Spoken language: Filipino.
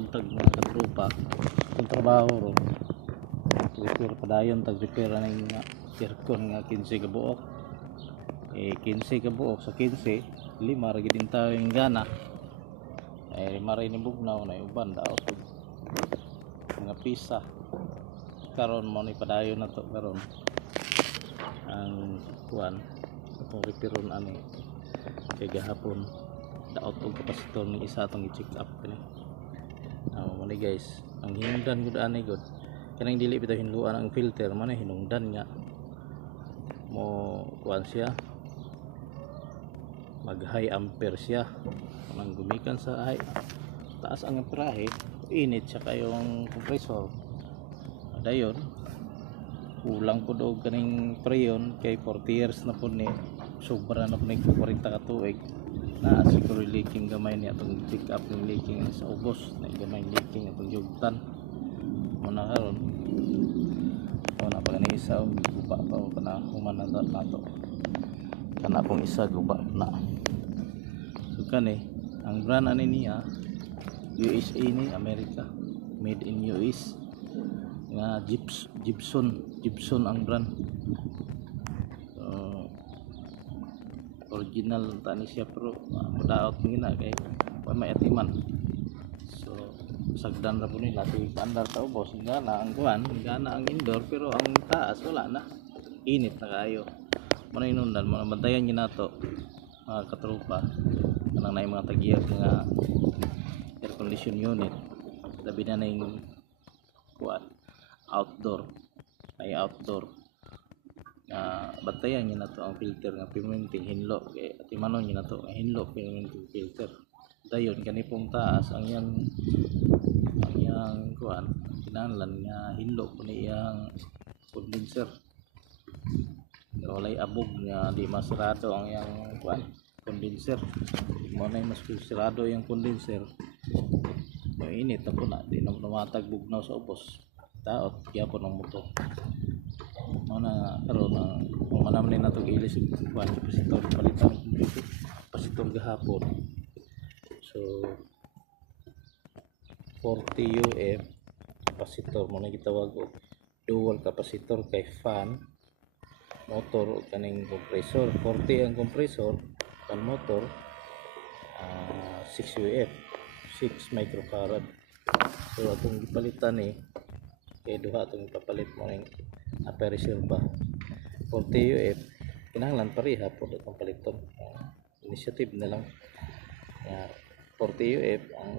buntag mga katrupa kung trabaho ro repair padayon tag repair na yung aircon nga 15 ka buok 15 ka buok sa 15 lima ra gid tayo yung gana lima ra ni bugnaw na uban daot mga pisa karon mo ni padayon na to karon ang kuan atong repairon ani kay gahapon daot og kapasitor ni isa atong i-check up kani mo ni guys ang hinungdan gud ani gud kanang dili bitaw hinluan ang filter man hinungdan nga mo kuan siya mag high ampere siya kanang gumikan sa high taas ang amperahe init siya kayong compressor dayon kulang po daw kaning preyon kay 40 years na po ni sobra na po ni 40 ka tuig na siguro leaking gamay niya itong pick up yung leaking sa ubos na gamay leaking itong yugtan muna karon muna pa ganang isa guba pa o kana humananda na to kana pong isa guba na so kani ang brand ani niya USA ni America made in US nga Gibson ang brand original tani siya pero madaot ngina kay may atiman so sagdan ra po nila tuy andar ta ubos ngana ang kuan ngana ang indoor pero ang taas wala na init na kayo man inundan man bantayan ginato mga katrupa kanang nay mga tagiyag nga air condition unit labi na ning kuan outdoor ay outdoor batayan niya na to ang filter nga permanenteng hinlo kay atimanon niya na to ang hinlo permanenteng filter dayon kani pong taas ang yang kuan kinahanglan nga hinlo po ni iyang condenser walay abog nga di masarado ang yang kuan condenser mo na mas sarado yung condenser mainit na po na di na matag bugnaw sa ubos taot gyapon ang motor mana karon kung manaman na to gilis kuan kapasitor palitan kapasitor gahapon so 40 UF kapasitor mo na gitawag og dual kapasitor kay fan motor ug kaning compressor 40 ang compressor fan motor 6 UF 6 microfarad so atong gipalitan ni kay duha atong ipapalit mo ning reserva 40 UF kinahanglan pareha po itong paliton initiative na lang 40 UF ang